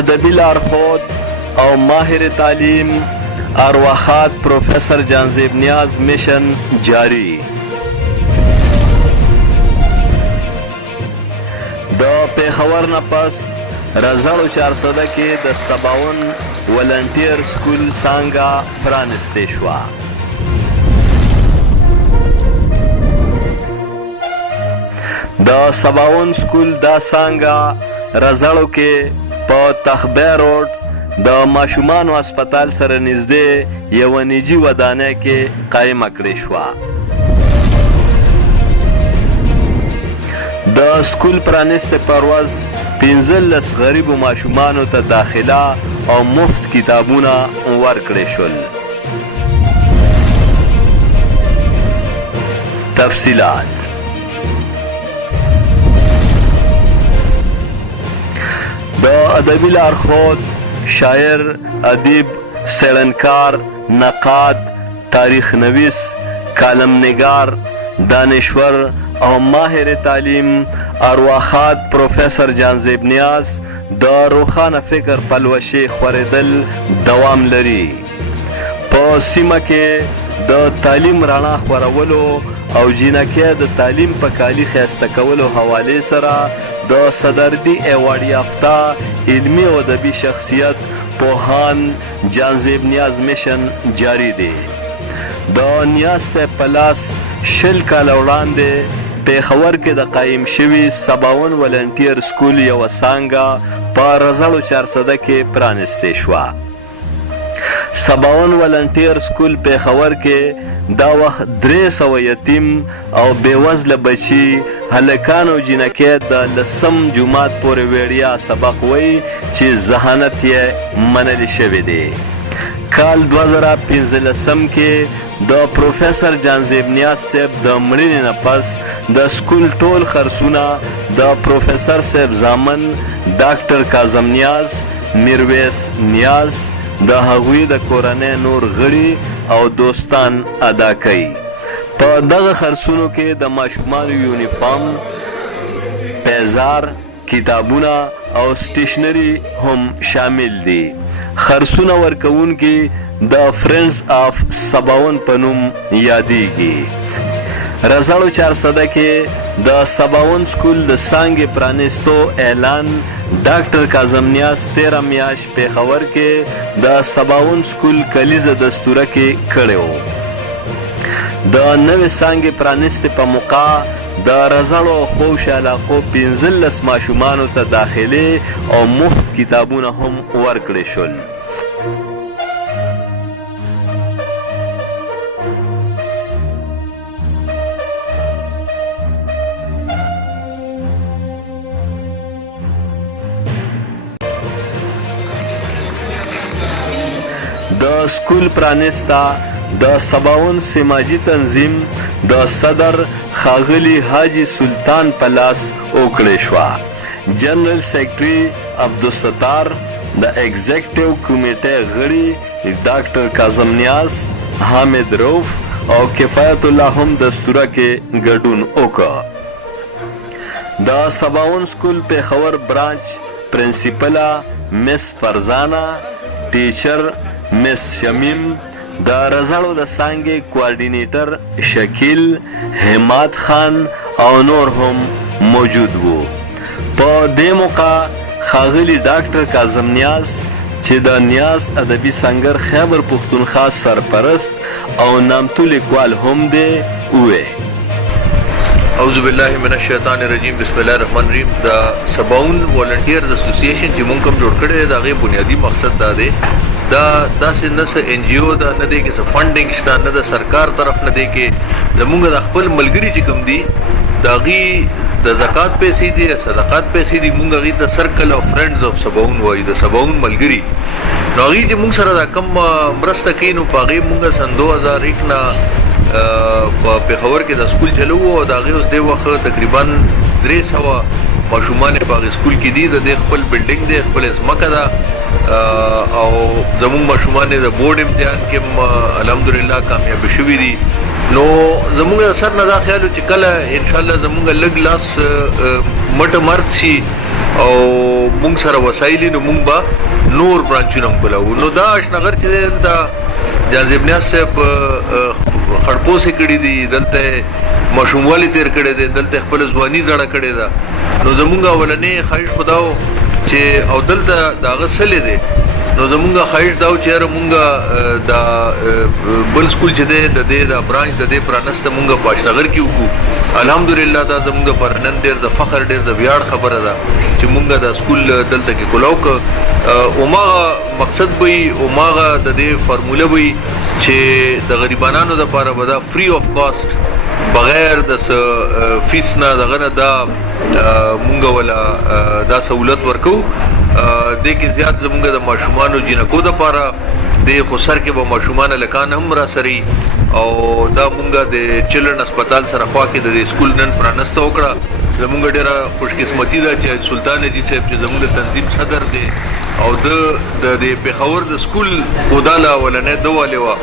ادبي لارښود او ماهر تعلیم ارواښاد پروفیسر جانزیب نیاز میشن جاری. د پیښور نه پس رزاړو 400 کې د 57 ولنټیر سکول څانګه پرانستې شوه. د 57 سکول دا څانګه رزاړو کې په تخبه روډ د ماشومانو هسپتال سره نږدې یوه نجي ودانۍ کې قایمه کړې شوه. د سکول پرانستې پر ورځ 15 غریبو ماشومانو ته داخله او مفت کتابونه ورکړې شول. تفصیلات: د ادبي لارښود، شاعر، ادیب، څېړنکار، نقاد، تاریخ نویس، کالم نگار، دانشور او ماهر تعلیم ارواښاد پروفیسر جانزیب نیاز د روښانه فکر پلوشې خورېدل دوام لري. په سیمه کې د تعلیم رڼا خورولو او جینکۍ د تعلیم په کالي ښایسته کولو حوالې سره د صدردي ایوارډ یافته علمي او ادبي شخصیت پوهان جانزیب نیاز میشن جاری دی. د نیاز صاحب په لاس 20 کاله وړاندې پیښور کې د قایم شوي 57 ولنټیر سکول یوه څانګه په رزاړو 400 کې پرانستې شوه. 57 ولنټیر سکول پیښور کې دا وخت 300 یتیم او بېوزله بچي هلکان او جینکۍ د 10 جومات پورې ویړیا سبق وایي چې ذهانت یې منل شوی دی. کال 2015 کې د پروفیسر جانزیب نیاز صاحب د مړینې نه پس د سکول ټول خرڅونه د پروفیسر صاحب زامن ډاکټر کاظم نیاز، میرویس نیاز، د هغوی د کورنۍ نور غړي او دوستان ادا کوي. په دغه خرڅونو کې د ماشومانو یونیفارم، پیزار، کتابونه او سټیشنري هم شامل دي. خرڅونه ورکوونکي د فرینډز آف 57 په نوم یادیږي. رزاړو 400 کې د 57 سکول د څانګې پرانستو اعلان ډاکټر کاظم نیاز 13 میاشت پیښور کې د 57 سکول کلیزه دستوره کې کړی و. د نوې څانګې پرانستې په موقع د رزاړو او خوش علاقو 15 ماشومانو ته داخلي او مفت کتابونه هم ورکړې شول. د سکول پرانستا د 57 سماجی تنظیم د صدر ښاغلي حاجي سلطان په لاس وکړې شوه. جنرال سیکرټري عبدالستار، د ایگزیکټیو کمیټې غړي ډاکټر کاظم نیاز، حامد روف او کفایت الله هم دستوره کې ګډون وکړ. د 57 سکول پیښور برانچ پرنسپله مس فرزانه، ټیچر مس شمیم، د رزاړو د څانګې کوارډینیټر شکیل، حماد خان او نور هم موجود وو. په دې موقع ښاغلي ډاکټر کاظم نیاز چې د نیاز ادبي سنګر خیبر پښتونخوا سرپرست او نامتو لیکوال هم دی وویل: اعوذ بالله من الشیطان الرجیم، بسم الله الرحمن الرحیم. د 57 ولنټیرز اسوسییشن چې موږ کوم جوړ کړی دی د هغې بنیادي مقصد دا دی دا داسې نه څه ان جی او ده، نه دی کې څه فنډینګ شته، نه د سرکار طرف نه دی کې زمونږ د خپل ملګري چې کوم دي د هغې د زکات پیسې دي، صدقات پیسې دي. مونږ هغې ته سرکل اف فرینډز اف 57 وایو، د 57 ملګري. نو هغې چې مونږ سره دا کم مرسته کوي نو په هغې مونږ سن 2001 نه په پیښور کې د سکول چلو او د هغې اوس دې وخت تقریبا 300 ماشومان په هغې سکول کې دي. د دې خپل بلډینګ دی، خپل ځمکه ده او زمونږ ماشومان د بورډ امتحان کې الحمدلله کامیاب شوي دي. نو زمونږ سر نه دا خیال چې کله انشاءالله زمونږ لږ لاس مټ مرد شي او مونږ سره وسایل نو مونږ به نور برانچونه کولاو. نو دا اشنغر چې دا جاذب نیاز صاحب خړپوسې کړي دي، دلته ماشوموالی تیر کړی دی، دلته خپل ځواني زړه کړې ده. نو زمونږ اولنې خواهش خداو چې او دلته دا غسلې دی، نو زمونږ خواهش دا و چې یاره مونږ دا بل سکول چې دی د دې دا برانچ د دې پرانسته مونږ په اشنغر کې وکړو. الحمدلله دا زمونږ پر نن ډېر د فخر ډېر د ویاړ خبره ده چې مونږ دا سکول دلته کې کولاو که هماغه مقصد به وي، هماغه د دې فارموله به وي چې د غریبانانو دپاره به دا فری آف کاسټ بغیر د فیس نه دغه نه دا مونږ ولا دا سہولت ورکو. دې کې زیات زمونږ د ماشومانو جنکو دپاره د خو سر کې به ماشومان لکان هم را سري او دا مونږ د چلډرن هسپتال سره خوا کې د سکول نن پرانسته وکړه. زمونږ ډېره خوش قسمتي ده چې سلطان حاجي صاحب چې زمونږ د تنظیم صدر دی او د پېښور د سکول اوداله اولنۍ دوالې وه،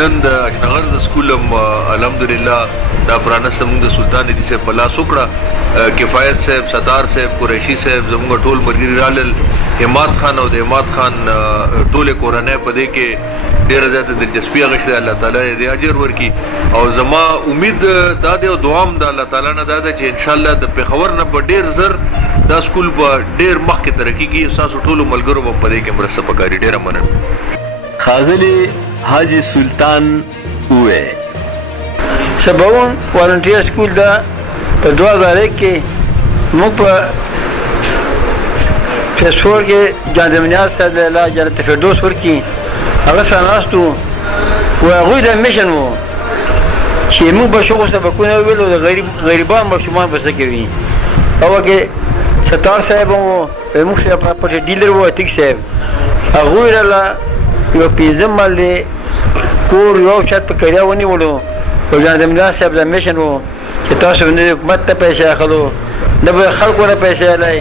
نن د اشنغر د سکول هم الحمدلله دا پرانسته مونږ د سلطان حاجي صاحب په لاس وکړه. کفایت صاحب، ستار صاحب، قریشي صاحب زمونږ ټول ملګري رالل، حماد خان او د حماد خان ټولې کورنۍ په دې کې ډېره زیاته دلچسپي اخیستې. الله تعالی دې اجر ورکړي او زما امید دا دی او دعا هم د الله تعالی نه دا ده چې انشاءالله د پېښور نه به ډېر زر دا سکول به ډېر مخکې ترقي کړي. ستاسو ټولو ملګرو به په دې کې مرسته پکاري. ډېره مننه. ښاغلي حاجي سلطان ووی سباون والنټیر سکول دا په 2001 کې موږ په فیسور کې جان دمنیاز صاحب الله جنت فردوس ورکړي هغه سره ناست وو و هغوی د میشن وو چې موږ به شغل سبقونه ویلو د غریبان ماشومان به څه کوي. هغه کې ستار صاحب وو، موږ سره پراپرټي ډیلر وو، عتیق صاحب. هغوی راله یو پنځم باندې کور یو چت په کریا ونیولو او جان دمنیاز صاحب د میشن وو چې تاسو نه حکومت ته پیسې اخلو نه به خلکو نه پیسې اخلئ،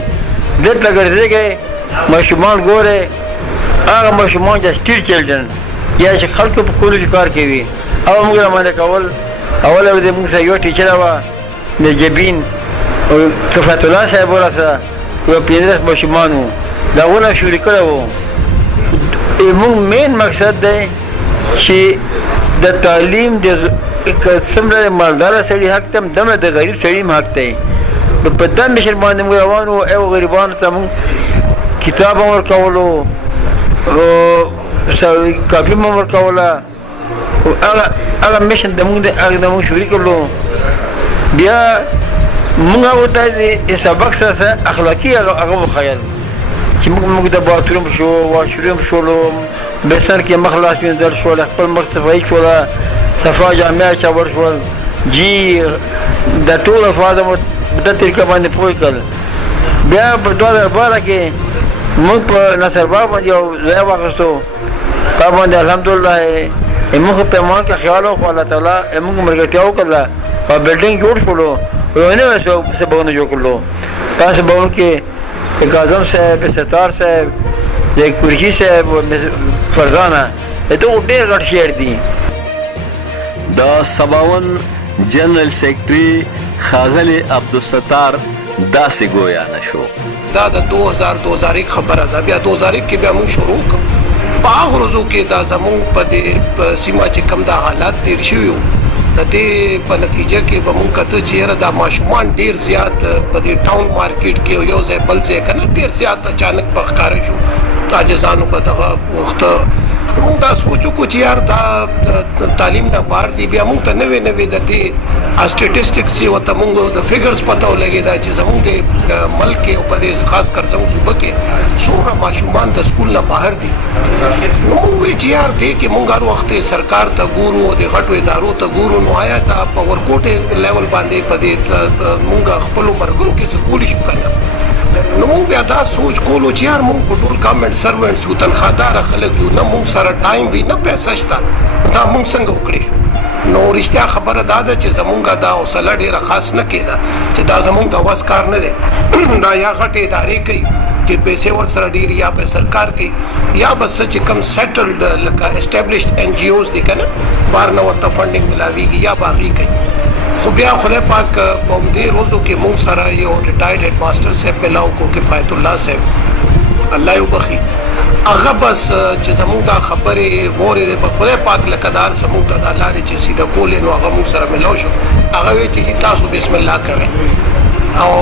دلته ګرځېږئ ماشومان ګورئ، هغه ماشومان چې سټریټ چلډرن یا چې خلکو په کورو کې کار کوي او موږ رامانه کول. اوله د موږ سره یو ټیچره وه نجبین او کفایت الله صاحب ورسره یو 15 ماشومان وو، د هغو نه شروع کړی وو. موږ مین مقصد دی چې د تعلیم د څومره مالداره سړي حق ته دمه د غریب سړي هم حق دی. په دا مشن باندې موږ روان وو او غریبانو ته موږ کتاب هم ورکولو، کاپي هم ورکوله. هغه مشن د موږ شروع کړلو. بیا موږ هغو ته د سبق سره اخلاقي هغه وښیل چې موږ د باتروم شو، واشروم شولو، بستر کې مخ لاس وینځل شول، خپل مخ صفایي شوله، صفا جامع چاور شول، جی د ټول افراد مو د طریقه باندې پوه کړل. بیا په 2012 کې موږ په نصر باغ باندې یو ځای واخیستو، هغه باندې الحمدلله موږ په ایمان کې خیال وکړو، الله تعالی موږ ملګرتیا وکړله او بلډینګ جوړ شولو، یو نوی سبقونه جوړ کړلو. هغه سبقونو کې اعظم صاحب، ستار صاحب، قریشي صاحب، فرزانه دغه ډېر غټ شعر دي. د 57 جنرال سیکرټري ښاغلي عبدالستار داسې ګویا نه شو. دا د 2001 خبره ده. بیا 2001 کې بیا موږ شروع کړو. په هغه ورځو کې دا زموږ په دې سیمه چې کوم دا حالات تیر شوي وو، د دې په نتیجه کې به موږ کته چې یاره دا ماشومان ډېر زیات په دې ټاون مارکیټ کې یو ځای بل ځای که نه ډېر زیات اچانک په ښکاره شو، عاجزانو به دغه وخته موږ دا سوچ وکړو چې یار دا تعلیم نه بهر دي. بیا موږ ته نوې نوې د دې سټیټسټکس چې ورته موږ د فګرز پته ولګېده چې زموږ د ملک کې او په دې خاص کر زموږ صوبه کې څومره ماشومان د سکول نه بهر دي. نو موږ وایي چې یار دې کې موږ هر وخت سرکار ته ګورو او د غټو ادارو ته ګورو، نو آیا دا په ورکوټ لیول باندې په دې موږ خپلو ملګرو کې څه کولی شو که نه. نو موږ بیا دا سوچ کولو چې یار موږ خو ټول ګورنمنټ سروینټس یو، تنخواداره خلک یو، نه موږ سره ټایم وي نه پیسه شته، دا موږ څنګه وکړی شو. نو رښتیا خبره دا ده چې زمونږ دا حوصله ډېره خاص نه کېده چې دا زمونږ د وس کار نه دی دا یا غټې ادارې کوي چې پیسې ورسره ډېرې یا به سرکار کوي یا بس چې کم سیټلډ لکه اسټابلیشډ NGOs دي که نه بهر نه ورته فنډینګ ملاویږي یا به هغې کوي خو بیا خدای پاک په همدې روزو کې مونږ سره یو ریټایرډ هیډ ماسټر صاحب میلاو کو کفایت الله صاحب الله یې وبخي هغه بس چې زمونږ دا خبرې وورېدې په خدای پاک لکه دار زمونږ ته دا لارې چې سیده کولې نو هغه مونږ سره میلاو شو هغه وایي چې تاسو بسم الله کوئ او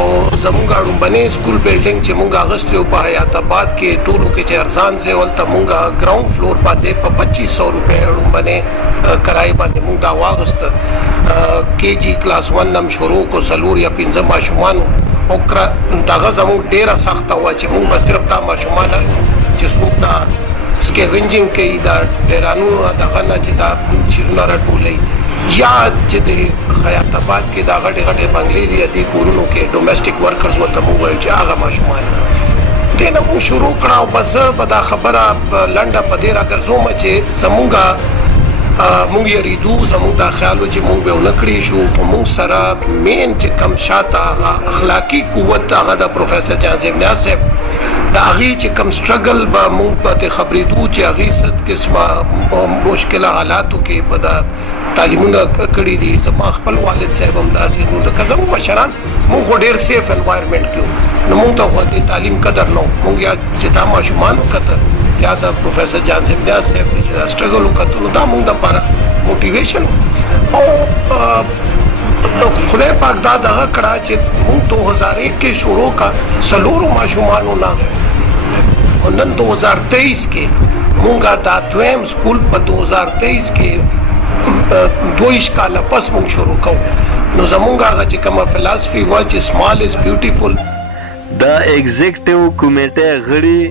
زمونږ اړومبنې سکول بلډینګ چې مونږ اغوستی و په حیات آباد کې ټولو کې چې ارزان ځای هلته مونږ ګراوند فلور باندې په 2500 روپۍ اړومبنې کرایې باندې مونږ دا واغوسته KG کلاس 1 نم شروع کو 4 یا 5 ماشومانو او دغه زمونږ ډېره سخته وه چې مونږ به صرف دا ماشومان چې څوک دا سکیونجینګ کوي دا ډیرانونو دغه نه چې دا چیزونه راټولوي یا چې د حیات آباد کې دا غټې غټې بنګلې دي دې کورونو کې ډومېسټک ورکرز ورته موږ وایو چې هغه ماشومان دې نه موږ شروع کړه او بس زه به دا خبره لنډه په دې راګرځوم چې زمونږ مونږ یریدو زمونږ دا خیال و چې مونږ به ونه کړی شو خو مونږ سره مین چې کم شاته اخلاقي قوت هغه د پروفیسر جانزیب نیاز صاحب د هغې چې کم سټرګل به مونږ پهته خبرېدو چې هغې څه قسمه مشکله حالاتو کې به دا تعلیمونه کړي دي زما خپل والد صاحب هم داسې نو لکه زموږ مشران مونږ خو ډېر سیف انوایرمنټ کې نو مونږ ته خو د تعلیم قدر نه مونږ یا چې دا ماشومان وکته یا د پروفیسر جانزیب نیاز صاحب چې دا سټرګل وکتو نو دا مونږ دپاره موټیویشن او خدای پاک دا دغه کړه چې مونږ 2001 کې شروع کا 4 ماشومانو نه نن 2023 کې مونږ دا دویم سکول په 2023 کې 2 کاله پس مونږ شروع کوو نو زمونږ هغه چې کومه فلسفي وه چې سمال از بیوټیفل دا ایگزیکټیو کمیټه غړي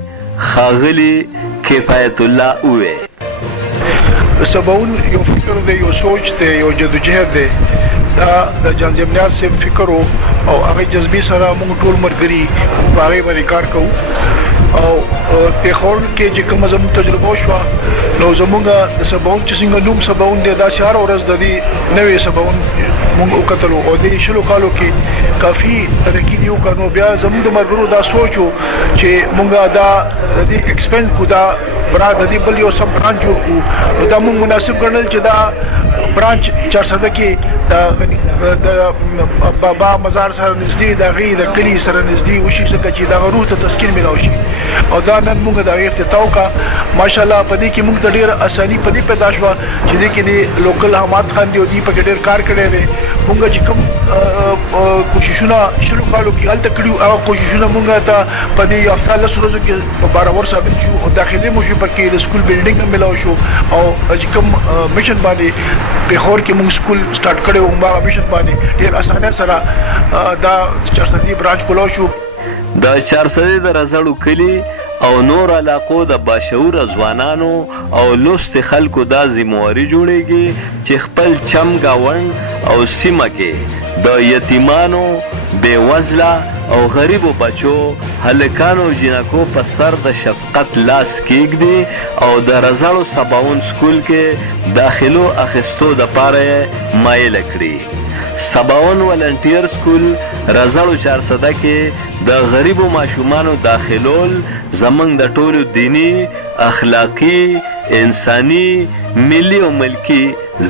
ښاغلي کفایت الله وویل سباون یو فکر دی یو سوچ دی یو جدوجہد دی دا د جانزیب نیاز صاحب فکر او هغه جذبې سره موږ ټول ملګري په هغې باندې کار کوو او پیښور کې چې کومه زموږ تجربه وشوه نو زموږ د سباون چې څنګه نوم سباون دی داسې هره ورځ د دې نوې سباون موږ وکتلو او د 20 کالو کې کافي ترقي دی وکړو نو بیا زموږ د ملګرو دا سوچ و چې موږ دا د دې ایکسپینډ کو دا برانچ د دې بل یو سب برانچ جوړ کو نو دا موږ مناسب ګڼل چې دا برانچ 400 کې د بابا مزار سره نږدې د غي د کلی سره نږدې وشي چې دا روح ته تسکین ملاوي شي او دا نن موږ د افتتاح کا ماشاءالله په دې کې موږ ته ډېر اساني په دې پیدا شو چې دې کې د لوکل حماد خان دی او دې په ډېر کار کړی دی موږ چې کوم کوششونه شروع کړو کې الته کړو او کوششونه موږ ته په دې افصال سروزو کې په بارور ثابت شو او داخلي موږ په کې د سکول بلډینګ هم ملاو شو او چې کوم میشن باندې په خور کې موږ سکول سٹارټ کړو موږ میشن باندې ډېر اسانه سره دا 400 برانچ کولو شو د 400 د رزړو کلی او نور علاقو د باشعور ځوانانو او لوست خلکو دا ذمہواری جوړیږي چې خپل چم گاون او سیمه کې د یتیمانو بیوزله او غریبو بچو هلکانو جنکو په سر د شفقت لاس کېږدي او د رزړو سباون سکول کې داخلو اخستو د پاره مایل کړي سباون ولنټیر سکول رزړو 400 کې د غریبو ماشومانو داخلول زمنګ د ټولو دینی اخلاقی انساني ملي او ملکی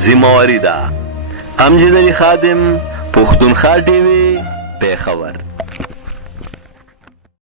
ذمہواری ده امجد علي خادم پښتونخوا ټي وي پیښور